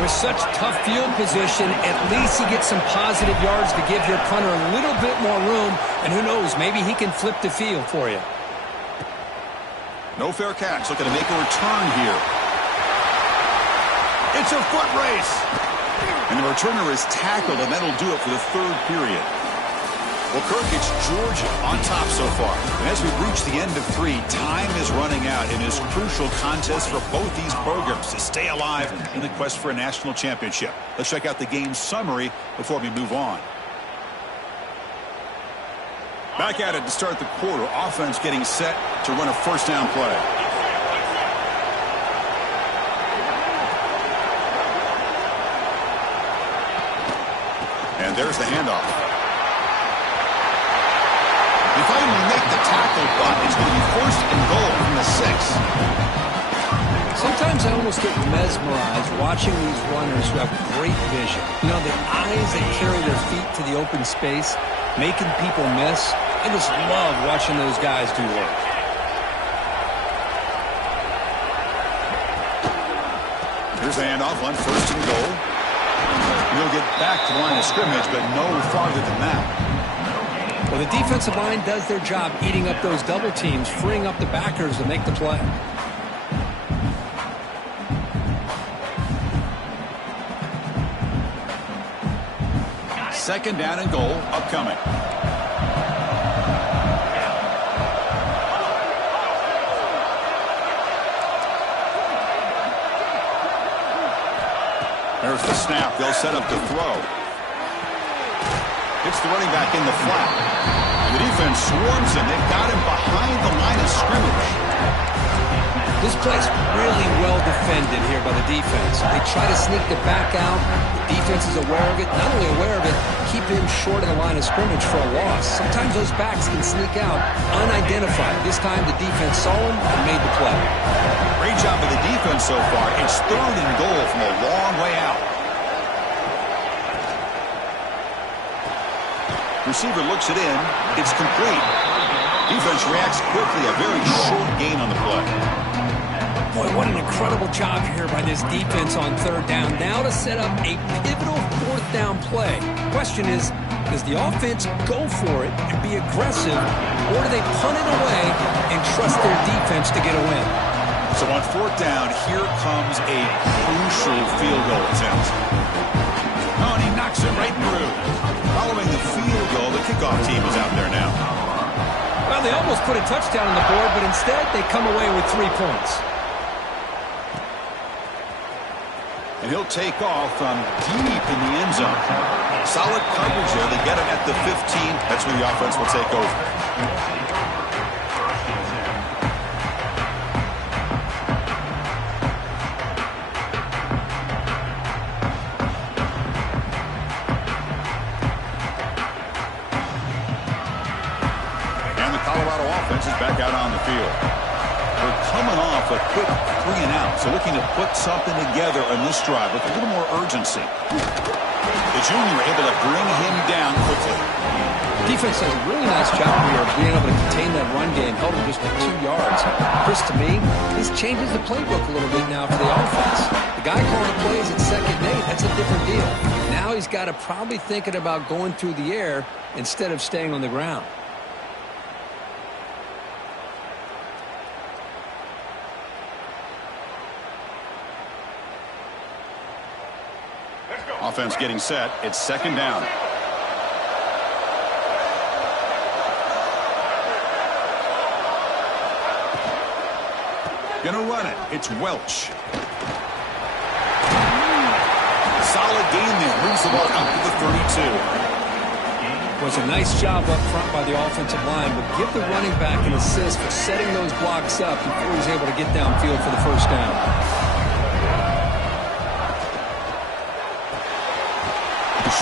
With such tough field position, at least he gets some positive yards to give your punter a little bit more room. And who knows, maybe he can flip the field for you. No fair catch. Looking to make a return here. It's a foot race. And the returner is tackled, and that'll do it for the third period. Well, Kirk, it's Georgia on top so far. And as we reach the end of 3, time is running out in this crucial contest for both these programs to stay alive in the quest for a national championship. Let's check out the game summary before we move on. Back at it to start the quarter. Offense getting set to run a first down play. And there's the handoff. If I make the tackle, but it's going to be first and goal from the 6. Sometimes I almost get mesmerized watching these runners who have great vision. You know, the eyes that carry their feet to the open space, making people miss. I just love watching those guys do work. Here's the handoff on first and goal. He'll get back to the line of scrimmage, but no farther than that. Well, the defensive line does their job eating up those double teams, freeing up the backers to make the play. Second down and goal upcoming. There's the snap. They'll set up to throw. Hits the running back in the flat. And the defense swarms him. They've got him behind the line of scrimmage. This play's really well defended here by the defense. They try to sneak the back out. The defense is aware of it. Not only aware of it, keep him short of the line of scrimmage for a loss. Sometimes those backs can sneak out unidentified. This time the defense saw him and made the play. Great job of the defense so far. It's third and goal from a long way out. Receiver looks it in. It's complete. Defense reacts quickly. A very short gain on the play. Boy, what an incredible job here by this defense on third down. Now to set up a pivotal fourth down play. Question is, does the offense go for it and be aggressive, or do they punt it away and trust their defense to get a win? So on fourth down, here comes a crucial field goal attempt. Oh, and he knocks it right through. Following the field goal, the kickoff team is out there now. Well, they almost put a touchdown on the board, but instead they come away with 3 points. And he'll take off from deep in the end zone. Solid coverage there. They get him at the 15. That's where the offense will take over. Back out on the field. We're coming off a quick 3-and-out, so looking to put something together on this drive with a little more urgency. The junior able to bring him down quickly. Defense does a really nice job here of being able to contain that run game, held him just to 2 yards. Chris, to me, this changes the playbook a little bit now for the offense. The guy calling the plays at 2nd and 8, that's a different deal. Now he's got to probably thinking about going through the air instead of staying on the ground. Offense getting set. It's second down. Gonna run it. It's Welch. Solid gain there. Moves the ball out to the 32. Was a nice job up front by the offensive line, but give the running back an assist for setting those blocks up before he's able to get downfield for the first down.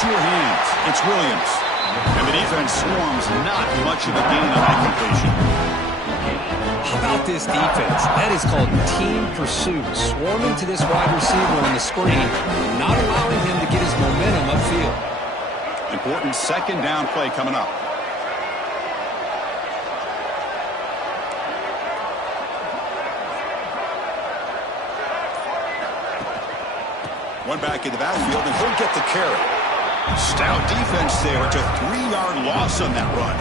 Sure hands. It's Williams. And the defense swarms not much of a gain on that completion. How about this defense? That is called team pursuit. Swarming to this wide receiver on the screen, not allowing him to get his momentum upfield. Important second down play coming up. One back in the backfield, and he'll get the carry. Stout defense there. It's a 3-yard loss on that run.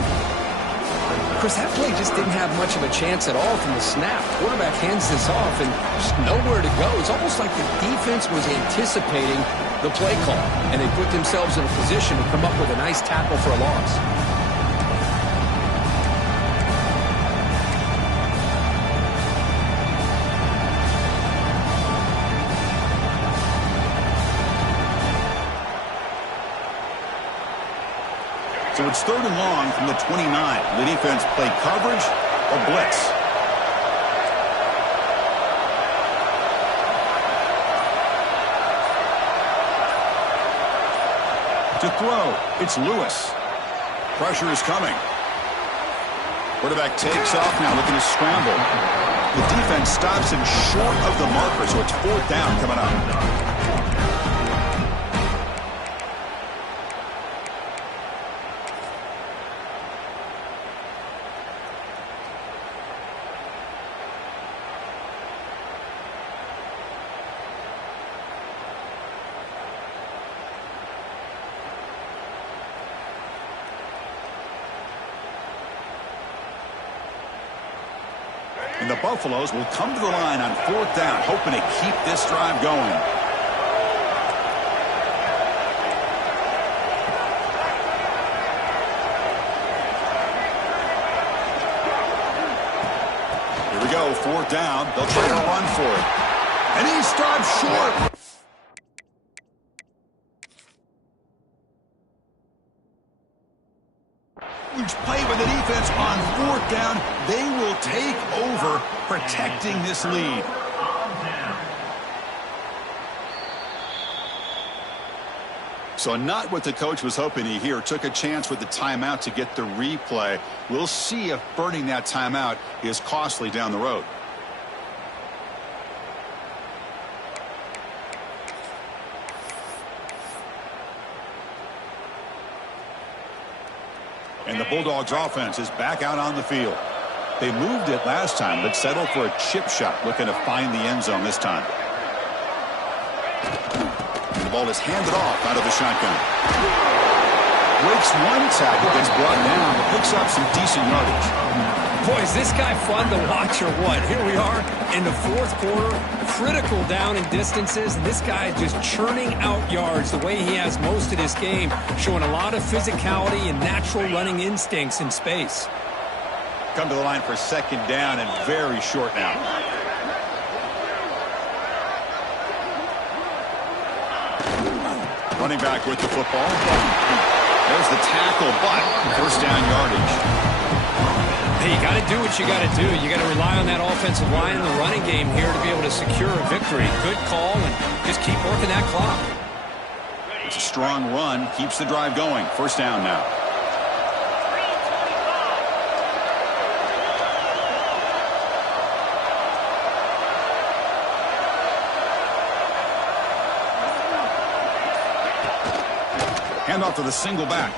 Chris, that play just didn't have much of a chance at all from the snap. Quarterback hands this off and just nowhere to go. It's almost like the defense was anticipating the play call, and they put themselves in a position to come up with a nice tackle for a loss. So it's third and long from the 29. The defense play coverage or blitz. To throw, it's Lewis. Pressure is coming. Quarterback takes off now, looking to scramble. The defense stops him short of the marker, so it's fourth down coming up. And the Buffaloes will come to the line on fourth down, hoping to keep this drive going. Here we go, fourth down. They'll try to run for it. And he stops short. Huge play by the defense on fourth down. They will take over, protecting this lead. So not what the coach was hoping to hear. Took a chance with the timeout to get the replay. We'll see if burning that timeout is costly down the road. And the Bulldogs offense is back out on the field. They moved it last time, but settled for a chip shot, looking to find the end zone this time. The ball is handed off out of the shotgun. Breaks one tackle, gets brought down, but picks up some decent yardage. Boy, is this guy fun to watch or what? Here we are in the fourth quarter, critical down in distances, and this guy is just churning out yards the way he has most of this game, showing a lot of physicality and natural running instincts in space. Come to the line for second down and very short now. Running back with the football. There's the tackle, but first down yardage. Hey, you got to do what you got to do. You got to rely on that offensive line in the running game here to be able to secure a victory. Good call, and just keep working that clock. It's a strong run, keeps the drive going. First down now. Hand off to the single back.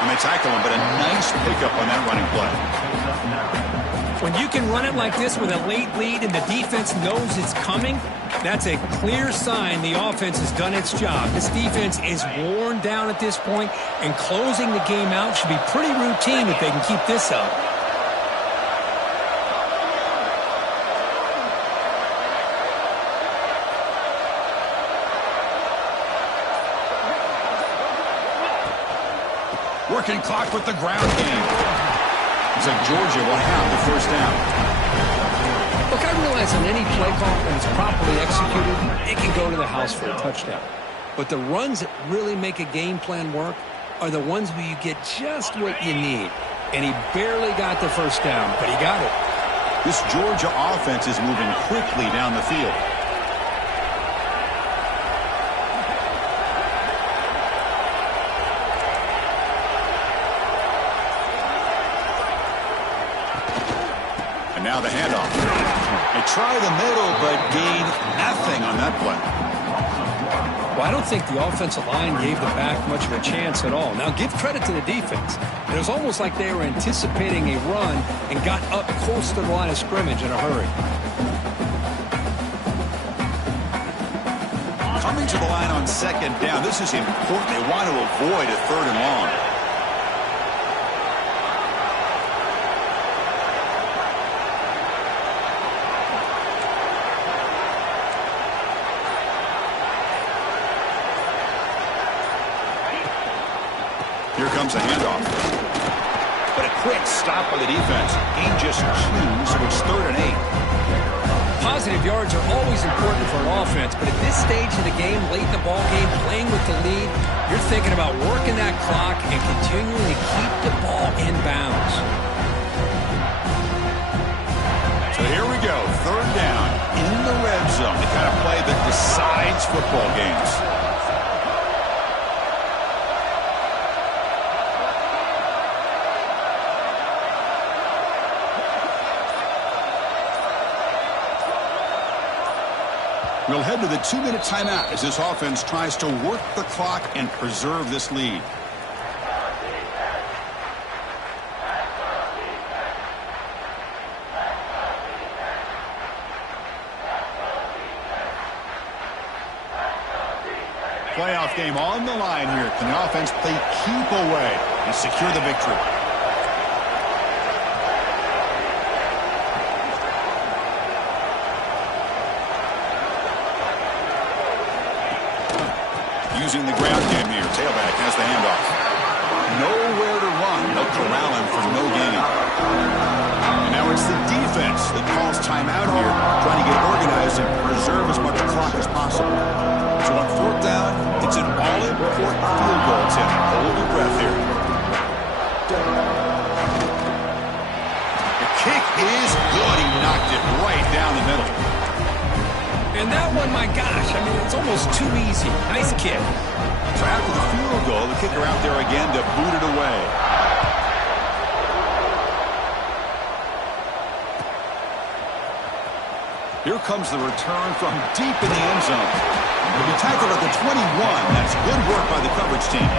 And they tackle him, but a nice pickup on that running play. When you can run it like this with a late lead and the defense knows it's coming, that's a clear sign the offense has done its job. This defense is worn down at this point, and closing the game out should be pretty routine if they can keep this up. Working clock with the ground game. Looks like Georgia will have the first down. Look, I realize on any play call, when it's properly executed, it can go to the house for a touchdown. But the runs that really make a game plan work are the ones where you get just what you need. And he barely got the first down, but he got it. This Georgia offense is moving quickly down the field. And now the handoff. They try the middle, but gain nothing on that play. Well, I don't think the offensive line gave the back much of a chance at all. Now, give credit to the defense. It was almost like they were anticipating a run and got up close to the line of scrimmage in a hurry. Coming to the line on second down, this is important. They want to avoid a third and long. Here comes the handoff. But a quick stop by the defense. Gain just 2, so it's 3rd and 8. Positive yards are always important for an offense, but at this stage of the game, late in the ball game, playing with the lead, you're thinking about working that clock and continuing to keep the ball in bounds. So here we go, 3rd down in the red zone. The kind of play that decides football games. We'll head to the 2-minute timeout as this offense tries to work the clock and preserve this lead. Playoff game on the line here. Can the offense play keep away and secure the victory? Using the ground game here. Tailback has the handoff. Nowhere to run. They'll corral him for no gain. And now it's the defense that calls timeout here, trying to get organized and preserve as much clock as possible. So on 4th down, it's an all-important field goal attempt. Hold your breath here. The kick is good. He knocked it right down the middle. And that one, my gosh, I mean, it's almost too easy. Nice kick. So after the field goal, the kicker out there again to boot it away. Here comes the return from deep in the end zone. He'll be tackled at the 21. That's good work by the coverage team.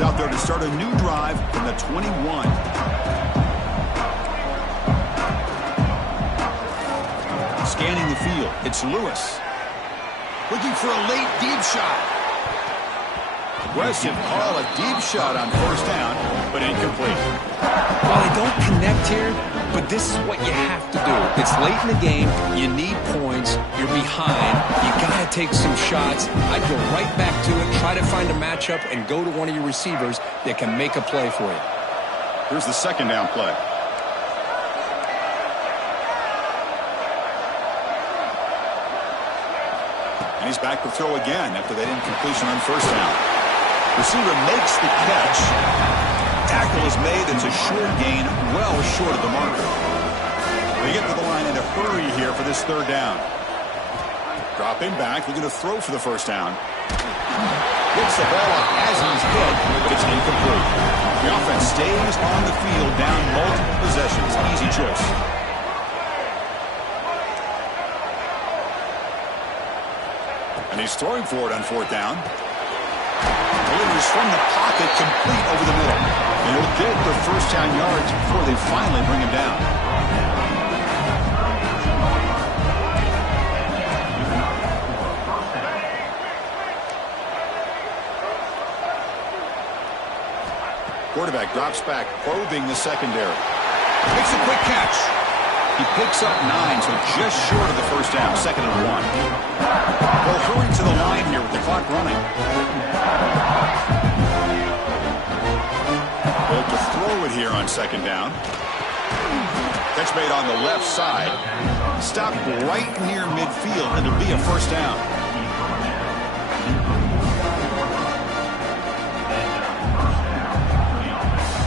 Out there to start a new drive from the 21. Scanning the field, it's Lewis. Looking for a late deep shot. Aggressive call, a deep shot on 1st down, but incomplete. Well, they don't connect here, but this is what you have to do. It's late in the game. You need points. You're behind. You got to take some shots. I'd go right back to it, try to find a matchup, and go to one of your receivers that can make a play for you. Here's the 2nd down play. And he's back to throw again after that incompletion on 1st down. Receiver makes the catch. Tackle is made. It's a short gain, well short of the marker. They get to the line in a hurry here for this 3rd down. Dropping back, looking to throw for the 1st down. Gets the ball up as he's hit, but it's incomplete. The offense stays on the field, down multiple possessions. Easy choice. And he's throwing for it on 4th down. Delivers from the pocket, complete over the middle. And he'll get the 1st down yards before they finally bring him down. quarterback drops back, probing the secondary. Makes a quick catch. He picks up 9, so just short of the first down, 2nd and 1. They'll hurry to the line here with the clock running. They'll to throw it here on 2nd down. Catch made on the left side. Stopped right near midfield, and it'll be a first down.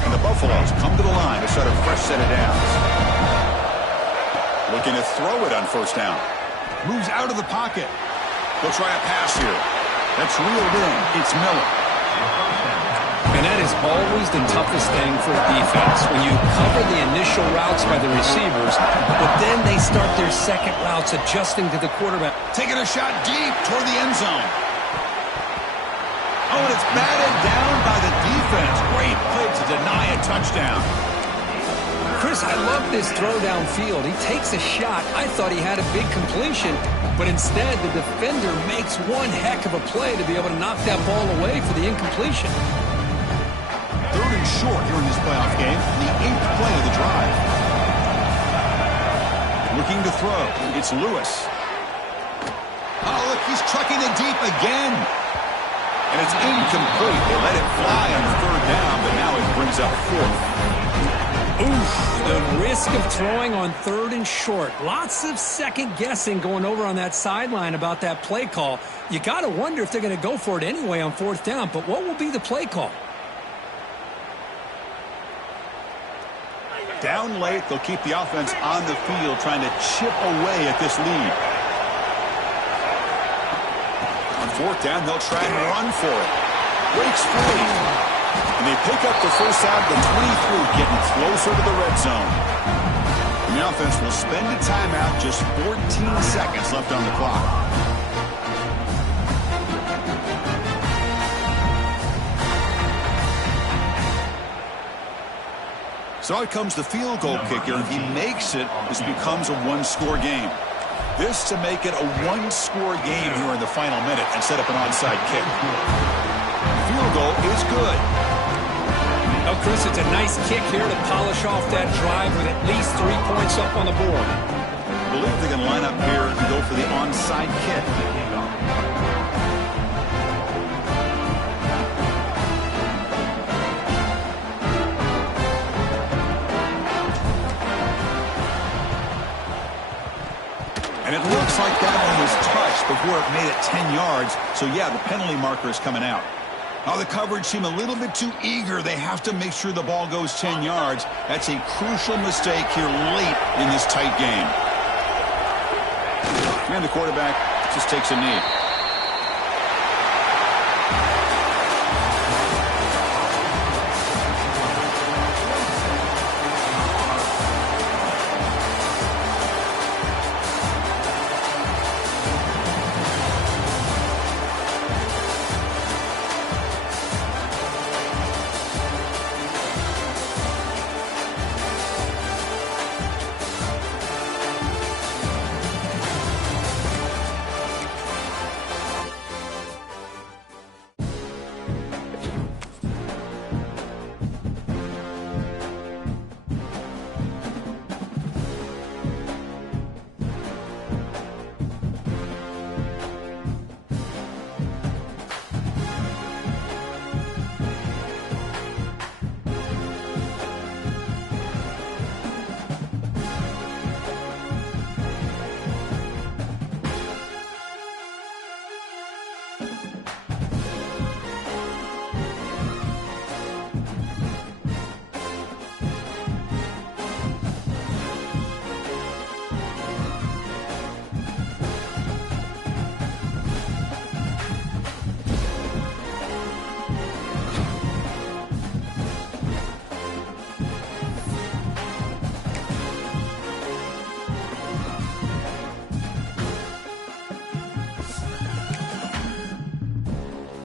And the Buffaloes come to the line to set a fresh set of downs. Looking to throw it on first down. Moves out of the pocket. They'll try a pass here. That's reeled in. It's Miller. And that is always the toughest thing for a defense, when you cover the initial routes by the receivers, but then they start their second routes adjusting to the quarterback. Taking a shot deep toward the end zone. Oh, and it's batted down by the defense. Great play to deny a touchdown. Chris, I love this throw downfield. He takes a shot. I thought he had a big completion, but instead the defender makes one heck of a play to be able to knock that ball away for the incompletion. 3rd and short here in this playoff game, the 8th play of the drive. Looking to throw. It's Lewis. Oh, look, he's trucking it deep again. And it's incomplete. They let it fly on the 3rd down, but now it brings up 4th. Oof, the risk of throwing on 3rd and short. Lots of second guessing going over on that sideline about that play call. You got to wonder if they're going to go for it anyway on 4th down, but what will be the play call? Down late, they'll keep the offense on the field trying to chip away at this lead. On 4th down, they'll try and run for it. Breaks free. And they pick up the first out of the 23, getting closer to the red zone. And the offense will spend a timeout, just 14 seconds left on the clock. So out comes the field goal kicker. He makes it. This becomes a one-score game. This to make it a one-score game here in the final minute and set up an onside kick. Field goal is good. Oh, Chris, it's a nice kick here to polish off that drive with at least 3 points up on the board. I believe they're going to line up here and go for the onside kick. And it looks like that one was touched before it made it 10 yards. So, yeah, the penalty marker is coming out. Now the coverage seemed a little bit too eager. They have to make sure the ball goes 10 yards. That's a crucial mistake here late in this tight game. And the quarterback just takes a knee.